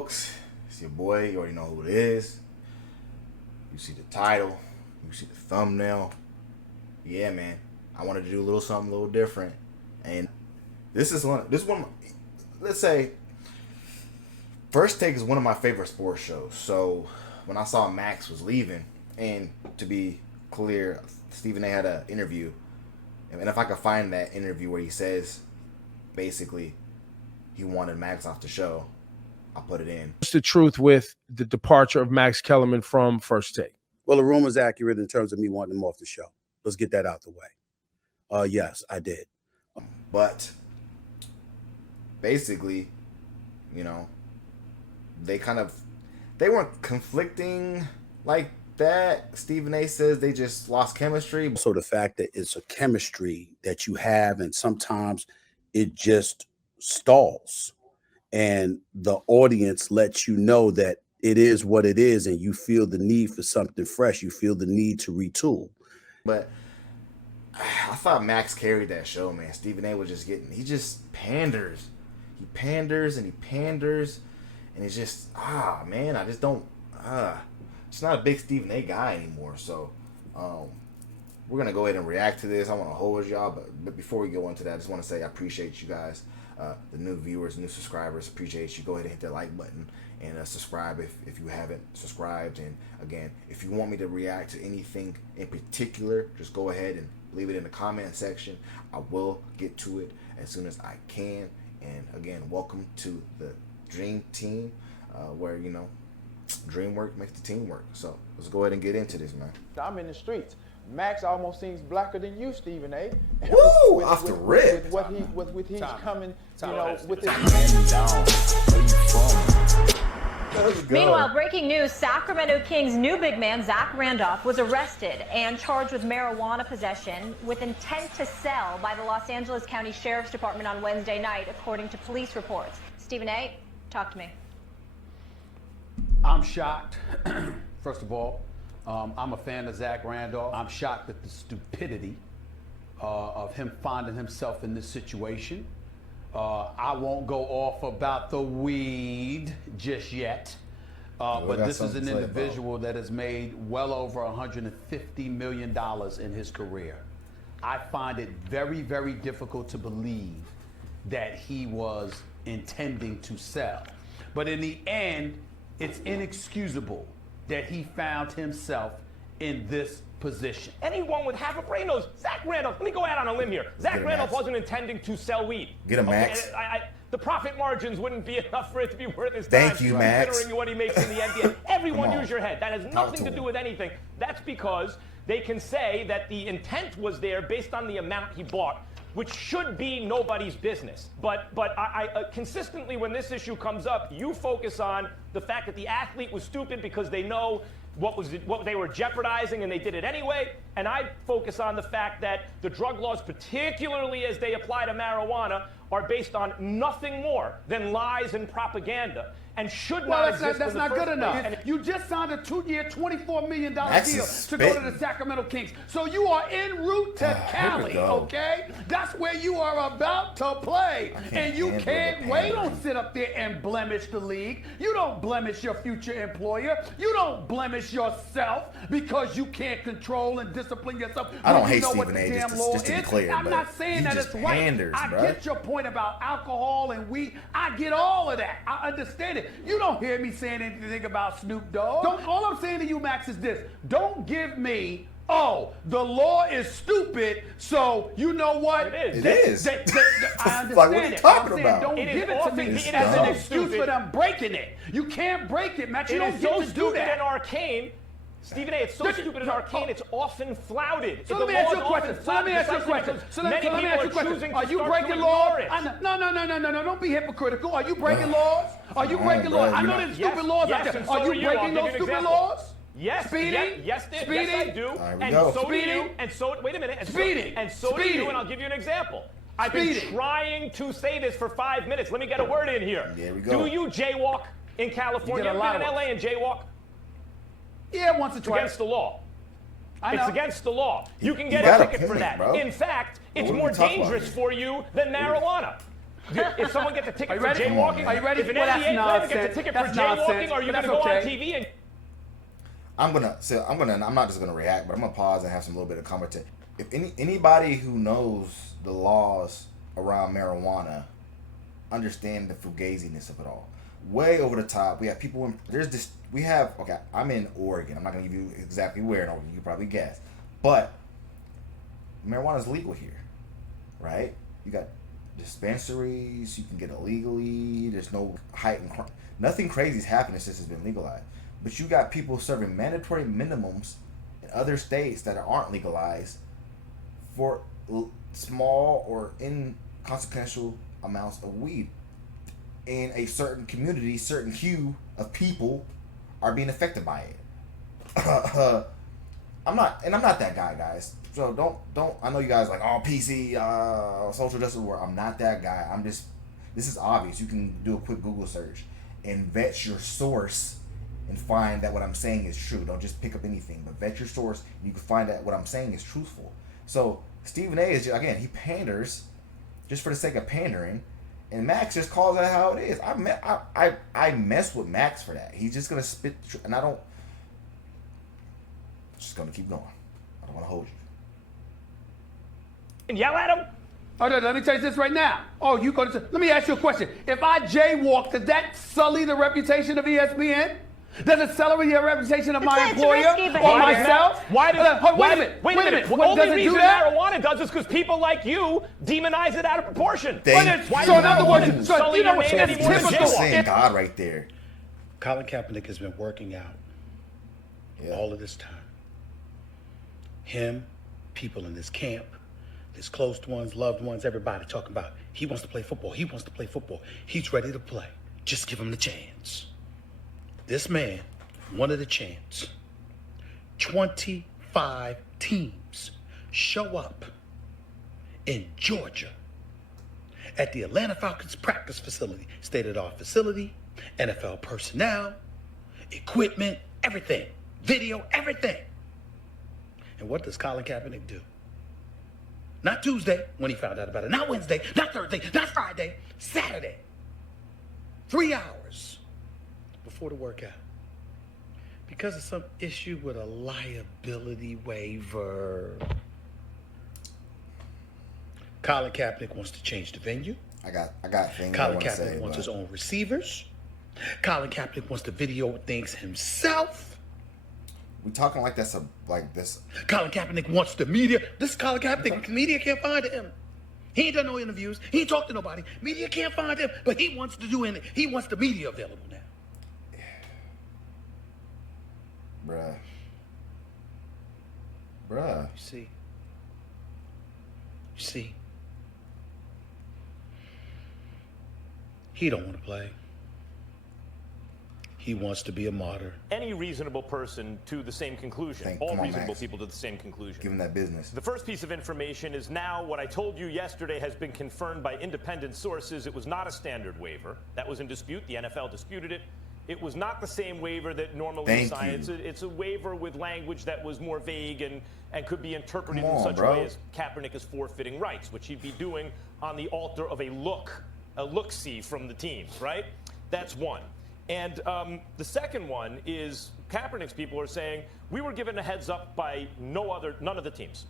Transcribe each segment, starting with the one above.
folks, it's your boy. You already know who it is. You see the title. You see the thumbnail. Yeah, man. I wanted to do a little something a little different. And this is one of my, let's say, First Take is one of my favorite sports shows. So when I saw Max was leaving, and to be clear, Stephen A had an interview. And if I could find that interview where he says, basically, he wanted Max off the show, I'll put it in. What's the truth with the departure of Max Kellerman from First Take? Well, the rumor's accurate in terms of me wanting him off the show. Let's get that out the way. Yes, I did. But basically, you know, they weren't conflicting like that. Stephen A says they just lost chemistry. So the fact that it's a chemistry that you have, and sometimes it just stalls, and the audience lets you know that it is what it is, and you feel the need for something fresh. You feel the need to retool. But I thought Max carried that show, man. Stephen A was just he just panders. He panders and he panders, and it's just, man, I just don't, just not a big Stephen A guy anymore. So, we're going to go ahead and react to this. I want to hold y'all, but before we go into that, I just want to say I appreciate you guys, the new viewers, new subscribers. Appreciate you. Go ahead and hit that like button and subscribe if you haven't subscribed. And again, if you want me to react to anything in particular, just go ahead and leave it in the comment section. I will get to it as soon as I can. And again, welcome to the Dream Team, where, you know, dream work makes the team work. So let's go ahead and get into this, man. I'm in the streets. Max almost seems blacker than you, Stephen A. Woo! Off the rip. With what he's coming, you know, with his. Meanwhile, breaking news, Sacramento Kings' new big man, Zach Randolph, was arrested and charged with marijuana possession with intent to sell by the Los Angeles County Sheriff's Department on Wednesday night, according to police reports. Stephen A., talk to me. I'm shocked. First of all, I'm a fan of Zach Randolph. I'm shocked at the stupidity of him finding himself in this situation. I won't go off about the weed just yet, but this is an individual that has made well over $150 million in his career. I find it very, very difficult to believe that he was intending to sell. But in the end, it's inexcusable that he found himself in this position. Anyone with half a brain knows Zach Randolph. Let me go out on a limb here. Zach Randolph wasn't intending to sell weed. Get him, Max. The profit margins wouldn't be enough for it to be worth his time. Thank you, Max. Considering what he makes in the NBA. Everyone use your head. That has nothing to do with anything. That's because they can say that the intent was there based on the amount he bought, which should be nobody's business. But I consistently, when this issue comes up, you focus on the fact that the athlete was stupid because they know what they were jeopardizing and they did it anyway. And I focus on the fact that the drug laws, particularly as they apply to marijuana, are based on nothing more than lies and propaganda, and should not exist. That's not good enough. You just signed a 2-year, $24 million deal to go to the Sacramento Kings. So you are en route to Cali, okay? That's where you are about to play. And you can't wait. You don't sit up there and blemish the league. You don't blemish your future employer. You don't blemish yourself because you can't control and discipline yourself. I don't hate Stephen A, just to be clear. I'm not saying that it's right. I get your point about alcohol and weed. I get all of that. I understand it. You don't hear me saying anything about Snoop Dogg. All I'm saying to you, Max, is this. Don't give me, oh, the law is stupid, so you know what? It is. I understand Like, what are you talking about? Don't give it to me as an excuse for them breaking it. You can't break it, Max. You don't get to do that. It is so stupid and arcane. Stephen A, it's so stupid and arcane, it's often flouted. So let me ask you a question. Are you breaking laws? No, don't be hypocritical. Are you breaking laws? Are you breaking laws? I know there's stupid laws out there. Are you breaking those stupid laws? Yes, speeding? Yes, I do. And so do you. And so, wait a minute. Speeding. And so do you, and I'll give you an example. I've been trying to say this for 5 minutes. Let me get a word in here. There we go. Do you jaywalk in California? You ever been in LA and jaywalk? Yeah, once or twice. Against the law. It's against the law. You can get a ticket for that. Bro. In fact, it's more dangerous for you than marijuana. If someone gets a ticket for ready? jaywalking, Are you ready? if an Well, that's NBA player nonsense. gets a ticket That's for jaywalking, nonsense, are you but going to go that's on okay. TV and... I'm not just gonna react, but I'm gonna pause and have some little bit of commentary. If anybody who knows the laws around marijuana understand the fugaziness of it all. Way over the top. We have people in okay, I'm in Oregon. I'm not gonna give you exactly where in Oregon, you can probably guess. But marijuana is legal here. Right? You got dispensaries, you can get it legally, there's no heightened crime. Nothing crazy is happening since it's been legalized. But you got people serving mandatory minimums in other states that aren't legalized for small or inconsequential amounts of weed. In a certain community, certain hue of people are being affected by it. I'm not that guy, guys. So don't. I know you guys like, oh, PC, social justice war. I'm not that guy. This is obvious. You can do a quick Google search and vet your source and find that what I'm saying is true. Don't just pick up anything, but vet your source and you can find that what I'm saying is truthful. So Stephen A is, again, he panders just for the sake of pandering, and Max just calls it how it is. I mess with Max for that. He's just gonna spit, and I'm just gonna keep going. I don't want to hold you. and yell at him? Oh, no, let me tell you this right now. Oh, let me ask you a question. If I jaywalk, does that sully the reputation of ESPN? Does it sully the reputation of my employer or myself? Wait a minute. Wait a minute. The only reason marijuana does is because people like you demonize it out of proportion. So in other words, you know what? It's That's typical. saying God right there. Colin Kaepernick has been working out all of this time. Him, people in his camp, his close ones, loved ones, everybody talking about he wants to play football. He wants to play football. He's ready to play. Just give him the chance. This man wanted a chance. 25 teams show up in Georgia at the Atlanta Falcons practice facility, state-of-the-art facility, NFL personnel, equipment, everything, video, everything. And what does Colin Kaepernick do? Not Tuesday when he found out about it, not Wednesday, not Thursday, not Friday, Saturday. 3 hours before the workout. Because of some issue with a liability waiver. Colin Kaepernick wants to change the venue. I got things Colin I want to say. Kaepernick wants his own receivers. Colin Kaepernick wants to video things himself. We talking like that's this. Colin Kaepernick wants the media. This is Colin Kaepernick. Media can't find him. He ain't done no interviews. He ain't talked to nobody. Media can't find him, but he wants to do it. He wants the media available now. Bruh. You see. He don't want to play. He wants to be a martyr. Any reasonable person to the same conclusion. All reasonable people to the same conclusion. Give him that business. The first piece of information is now what I told you yesterday has been confirmed by independent sources. It was not a standard waiver. That was in dispute. The NFL disputed it. It was not the same waiver that normally is signed. It's a waiver with language that was more vague and could be interpreted in such a way as Kaepernick is forfeiting rights, which he'd be doing on the altar of a look-see from the teams, right? That's one. And the second one is Kaepernick's people are saying, we were given a heads up by none of the teams,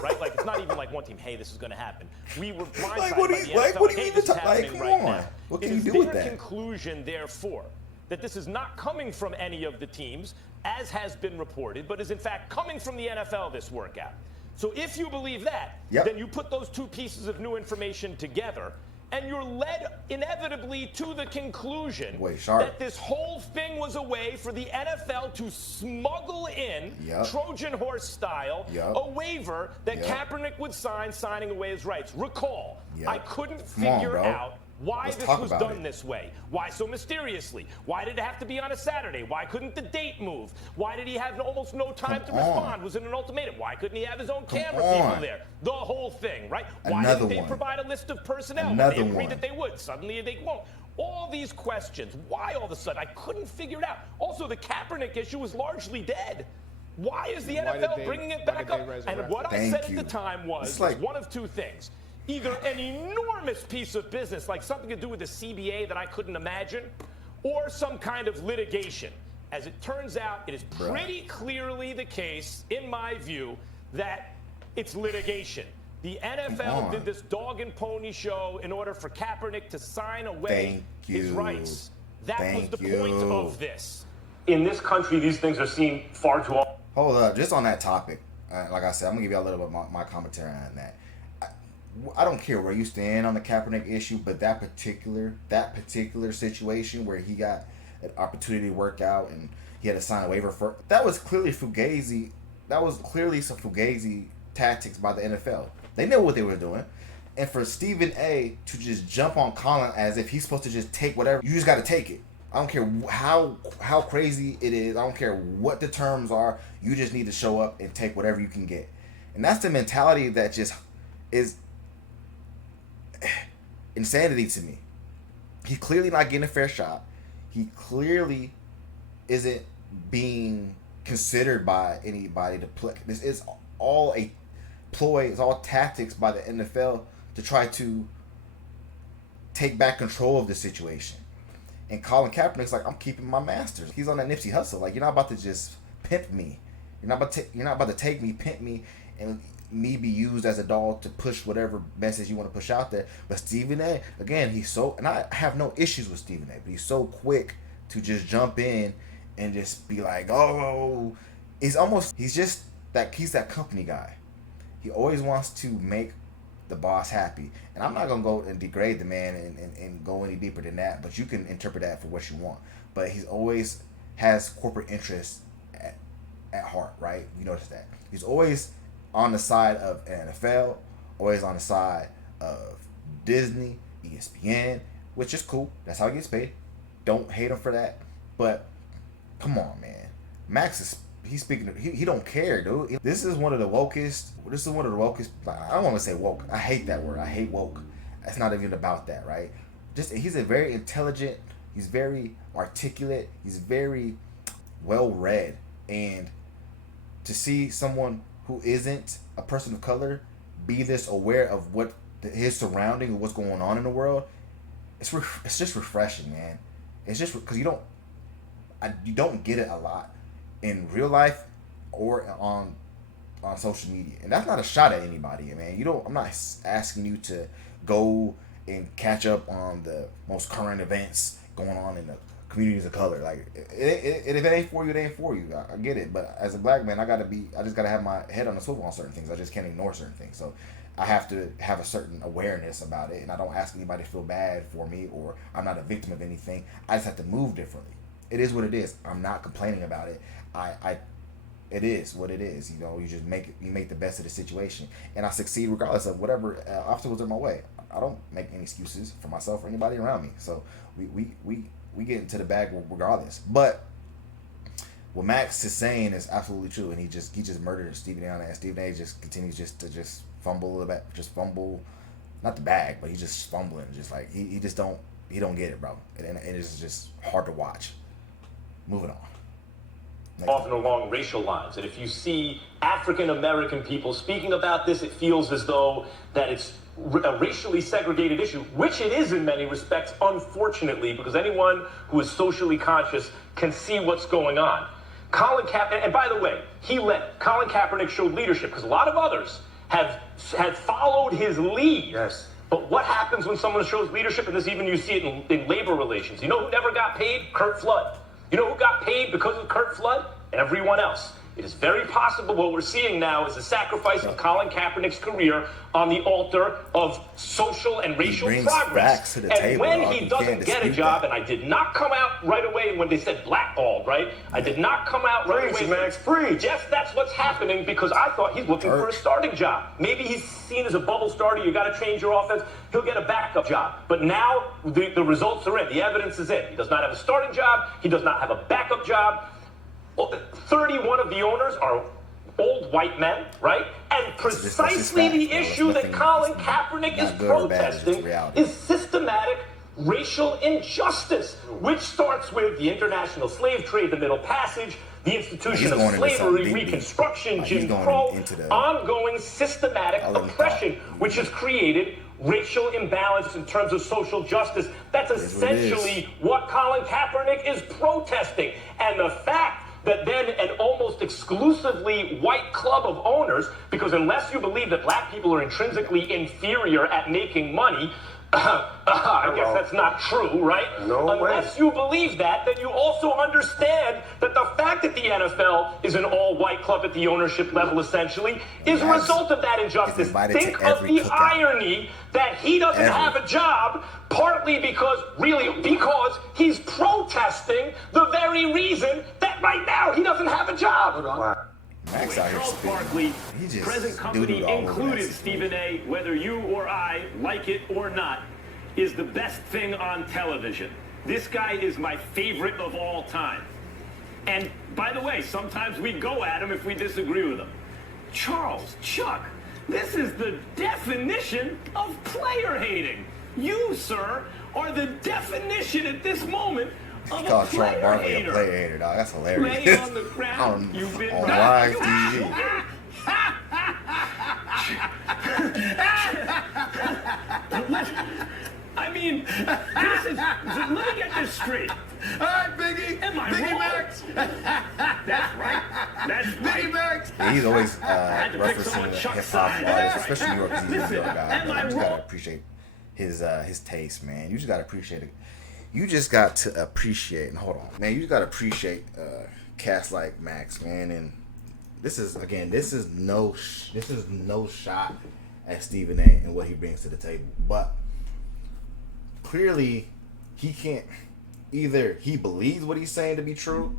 right? Like, it's not even like one team, hey, this is going to happen. We were blindsided by the NFL, hey, this is happening right now. What can you do with that? It is their conclusion, therefore, that this is not coming from any of the teams, as has been reported, but is in fact coming from the NFL, this workout. So if you believe that, then you put those two pieces of new information together, and you're led inevitably to the conclusion that this whole thing was a way for the NFL to smuggle in, Trojan horse style, a waiver that Kaepernick would sign, signing away his rights. Recall, I couldn't figure out why this was done this way. Why so mysteriously? Why did it have to be on a Saturday? Why couldn't the date move? Why did he have almost no time to respond? Was it an ultimatum? Why couldn't he have his own camera people there? The whole thing, right? Why didn't they provide a list of personnel? They agreed that they would. Suddenly they won't. All these questions. Why all of a sudden? I couldn't figure it out. Also, the Kaepernick issue was largely dead. Why is the NFL bringing it back up? And what I said at the time was one of two things. either an enormous piece of business, like something to do with the CBA that I couldn't imagine, or some kind of litigation. As it turns out, it is pretty clearly the case, in my view, that it's litigation. The NFL did this dog and pony show in order for Kaepernick to sign away his rights. That was the point of this. In this country, these things are seen far too often. Hold up, just on that topic. Like I said, I'm gonna give you a little bit of my commentary on that. I don't care where you stand on the Kaepernick issue, but that particular situation where he got an opportunity to work out and he had to sign a waiver for, that was clearly fugazi. That was clearly some fugazi tactics by the NFL. They know what they were doing. And for Stephen A to just jump on Colin as if he's supposed to just take whatever, you just got to take it. I don't care how crazy it is. I don't care what the terms are. You just need to show up and take whatever you can get. And that's the mentality that just is insanity to me. He's clearly not getting a fair shot. He clearly isn't being considered by anybody to play. This is all a ploy. It's all tactics by the NFL to try to take back control of the situation. And Colin Kaepernick's like, I'm keeping my masters. He's on that Nipsey Hussle. Like, you're not about to just pimp me. You're not about to take me, pimp me, and me be used as a dog to push whatever message you want to push out there. But Stephen A, again, he's so, and I have no issues with Stephen A, but he's so quick to just jump in and just be like, oh, he's that company guy. He always wants to make the boss happy. And I'm not going to go and degrade the man and go any deeper than that, but you can interpret that for what you want. But he's always has corporate interests at heart, right? You notice that. He's always on the side of NFL, always on the side of Disney, ESPN, which is cool. That's how he gets paid. Don't hate him for that. But come on, man. Max he's speaking. He don't care, dude. This is one of the wokest. I don't want to say woke. I hate that word. I hate woke. It's not even about that, right? He's a very intelligent. He's very articulate. He's very well read. And to see someone who isn't a person of color be this aware of what his surrounding and what's going on in the world, it's just refreshing, man. It's just because you don't get it a lot in real life or on social media. And that's not a shot at anybody, man. I'm not asking you to go and catch up on the most current events going on in the communities of color. Like, if it ain't for you, it ain't for you. I get it. But as a black man, I just gotta have my head on the swivel on certain things. I just can't ignore certain things. So I have to have a certain awareness about it. And I don't ask anybody to feel bad for me, or I'm not a victim of anything. I just have to move differently. It is what it is. I'm not complaining about it. It is what it is. You just make the best of the situation, and I succeed regardless of whatever obstacles are in my way. I don't make any excuses for myself or anybody around me. So we get into the bag regardless. But what Max is saying is absolutely true, and he just murdered Stephen A. And Stephen A. just continues to fumble a little bit, fumble, not the bag, but he's just fumbling, just like he don't get it, bro, and it's just hard to watch. Moving on. Often along racial lines. And if you see African American people speaking about this, it feels as though that it's a racially segregated issue, which it is in many respects, unfortunately, because anyone who is socially conscious can see what's going on. Colin Kaepernick, and by the way, Colin Kaepernick showed leadership because a lot of others have followed his lead. Yes. But what happens when someone shows leadership, and this even you see it in labor relations? You know who never got paid? Kurt Flood. You know who got paid because of Kurt Flood? Everyone else. It is very possible what we're seeing now is the sacrifice of Colin Kaepernick's career on the altar of social and racial progress. And when he doesn't get a job, and I did not come out right away when they said blackballed, right? I did not come out right away. Max, preach. Yes, that's what's happening because I thought he's looking for a starting job. Maybe he's seen as a bubble starter. You got to change your offense. He'll get a backup job. But now the results are in. The evidence is in. He does not have a starting job. He does not have a backup job. 31 of the owners are old white men, right? And precisely the issue that Colin Kaepernick is protesting is systematic racial injustice, which starts with the international slave trade, the Middle Passage, the institution He's of going into something slavery, deep. Reconstruction, Like, he's Jim going Crow, into the- ongoing systematic I'll let him oppression, talk. which has created racial imbalance in terms of social justice. That's That's what it is. essentially what Colin Kaepernick is protesting. And the fact that then an almost exclusively white club of owners, because unless you believe that black people are intrinsically inferior at making money, I guess that's not true, right? No way. Unless you believe that, then you also understand that the fact that the NFL is an all-white club at the ownership level, essentially, is a Yes. result of that injustice. invited to Think of every the cookout. irony that he doesn't have a job, partly because he's protesting the very reason that right now he doesn't have a job. Max out here Charles spitting. Barkley, He just present company doo-dooed all over that included, situation. Stephen A., whether you or I like it or not, is the best thing on television. This guy is my favorite of all time. And by the way, sometimes we go at him if we disagree with him. Charles, Chuck, this is the definition of player hating. You, sir, are the definition at this moment of He a called Charles player Barkley a hater. player hater, dog. That's hilarious. Lay on the ground, you've been on live TV. I mean, this is, let me get this straight. All right, Biggie. Am I Biggie wrong? Max. That's right. That's Biggie right. Max. Yeah, he's always to pick referencing someone the Chuck's hip hop side. artists, especially New York. 'Cause he's a New Listen, York guy. am Man. I You just gotta wrong? appreciate his taste, man. You just gotta appreciate it. You just got to appreciate. And hold on, man. You just gotta appreciate cats like Max, man. And this is no shot at Stephen A. and what he brings to the table, but clearly he can't. Either he believes what he's saying to be true,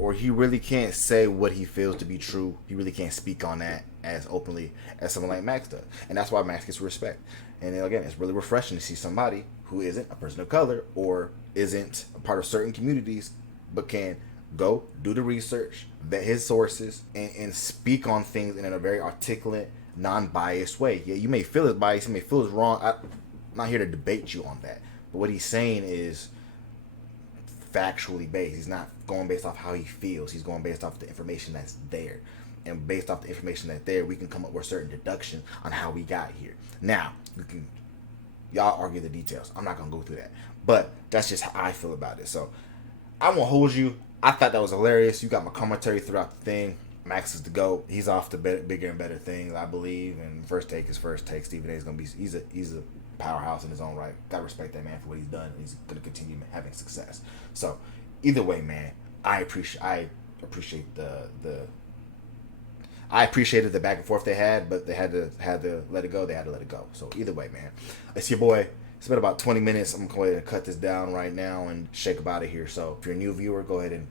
or he really can't say what he feels to be true. He really can't speak on that as openly as someone like Max does. And that's why Max gets respect. And again, it's really refreshing to see somebody who isn't a person of color or isn't a part of certain communities, but can go do the research, vet his sources, and speak on things in a very articulate, non-biased way. Yeah, you may feel his bias, you may feel his wrong. I'm not here to debate you on that. But what he's saying is factually based. He's not going based off how he feels. He's going based off the information that's there. And based off the information that's there, we can come up with a certain deduction on how we got here. Now, y'all argue the details. I'm not going to go through that. But that's just how I feel about it. So, I won't hold you. I thought that was hilarious. You got my commentary throughout the thing. Max is the GOAT. He's off to bigger and better things, I believe. And first take is first take. Stephen A. is going to be... He's a powerhouse in his own right. Gotta respect that man for what he's done. He's gonna continue having success. So either way, man, I appreciated the back and forth they had, but they had to let it go. They had to let it go. So either way, man, it's your boy. It's been about 20 minutes. I'm going to cut this down right now and shake up out of here. So if you're a new viewer, go ahead and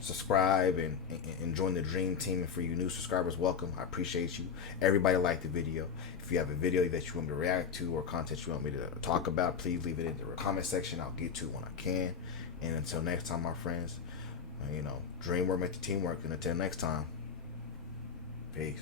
subscribe and join the dream team. And for you new subscribers, welcome. I appreciate you. Everybody liked the video. If you have a video that you want me to react to or content you want me to talk about, please leave it in the comment section. I'll get to it when I can. And until next time, my friends, dream work, make the team work. And until next time, peace.